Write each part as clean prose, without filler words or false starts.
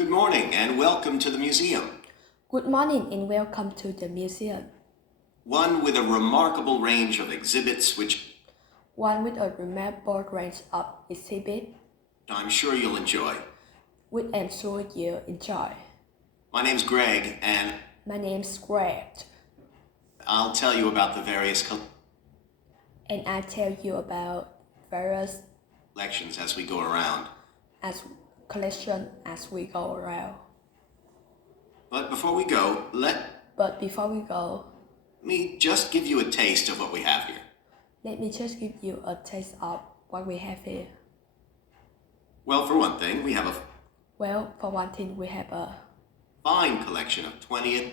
Good morning and welcome to the museum. Good morning and welcome to the museum. One with a remarkable range of exhibits One with a remarkable range of exhibits, I'm sure you'll enjoy. which I'm sure you'll enjoy. My name's Greg and My name's Greg, I'll tell you about the various and I'll tell you about various collections as we go around. collections as we go around. But before we go, But before we go, me just give you a taste of what we have here. let me just give you a taste of what we have here. Well, for one thing, we have a Well, for one thing, we have a fine collection of 20th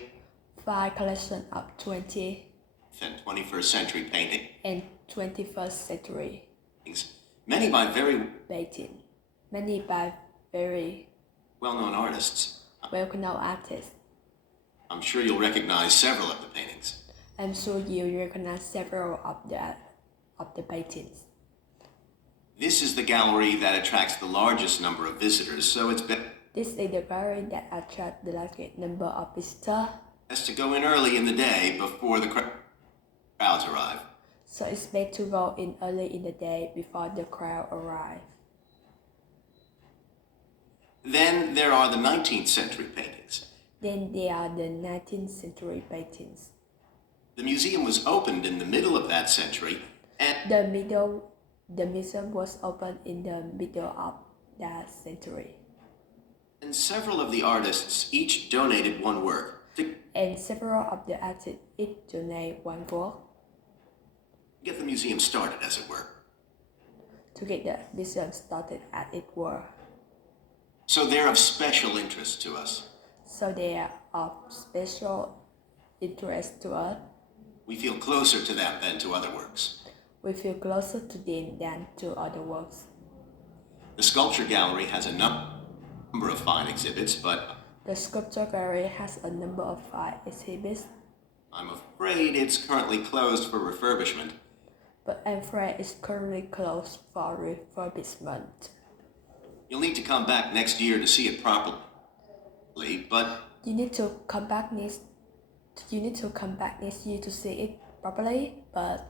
fine collection of 20th and 21st century paintings, and 21st century many by very paintings, many by very well-known artists. well-known artists. I'm sure you'll recognize several of the paintings. I'm sure you recognize several of the paintings. This is the gallery that attracts the largest number of visitors, so it's This is the gallery that attracts the largest number of visitors, best to go in early in the day before the crowds arrive. so it's best to go in early in the day before the crowd arrive. Then there are the 19th century paintings. Then there are the 19th century paintings. The museum was opened in the middle of that century, and The museum was opened in the middle of that century, several of the artists each donated one work to and several of the artists each donate one work get the museum started, as it were. to get the museum started as it were. So they're of special interest to us. So they are of special interest to us. We feel closer to them than to other works. We feel closer to them than to other works. The sculpture gallery has a number of fine exhibits, but The sculpture gallery has a number of fine exhibits, I'm afraid it's currently closed for refurbishment. but I'm afraid it's currently closed for refurbishment. You'll need to come back next year to see it properly, but You need to come back next year to see it properly, but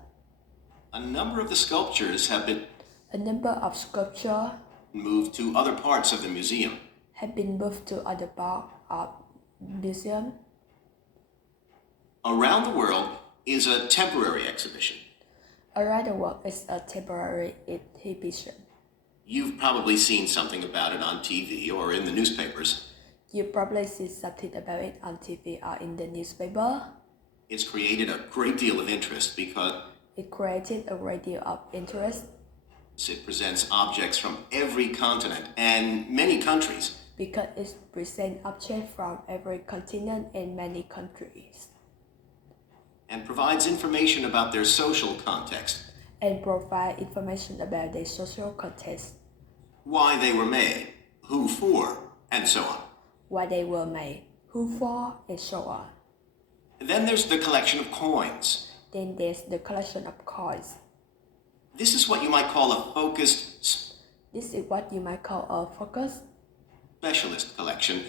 a number of the sculptures have been a number of sculptures moved to other parts of the museum. have been moved to other parts of the museum. Around the World is a temporary exhibition. Around the world is a temporary exhibition. You've probably seen something about it on TV or in the newspapers. You probably see something about it on TV or in the newspaper. It's created a great deal of interest because It created a great deal of interest it presents objects from every continent and many countries. because it presents objects from every continent and many countries, And provides information about their social context, and provide information about their social context, why they were made, who for, and so on. why they were made, who for, and so on. Then there's the collection of coins. Then there's the collection of coins. This is what you might call a focused This is what you might call a focus specialist collection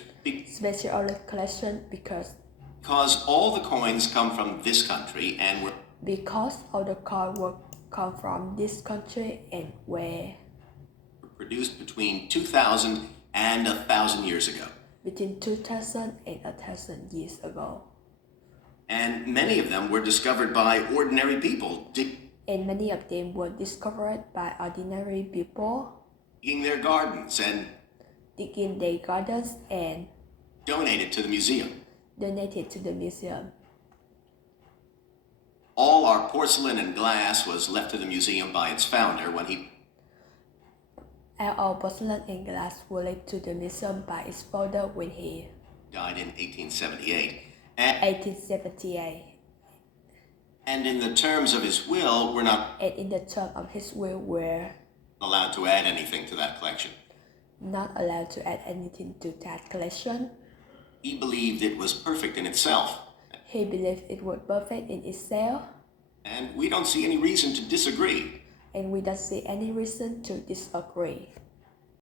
specialist collection because all the coins come from this country and were all the coins will come from this country and were produced between 2,000 and 1,000 years ago. between 2,000 and 1,000 years ago. And many of them were discovered by ordinary people And many of them were discovered by ordinary people digging their gardens and digging their gardens and donated to the museum. donated to the museum. All our porcelain and glass was left to the museum by its founder when he All porcelain and glass were left to the museum by its founder when he died in 1878. 1878. And in the terms of his will, we're not And in the term of his will, were allowed to add anything to that collection. not allowed to add anything to that collection. He believed it was perfect in itself, He believed it was perfect in itself, and we don't see any reason to disagree. and we don't see any reason to disagree.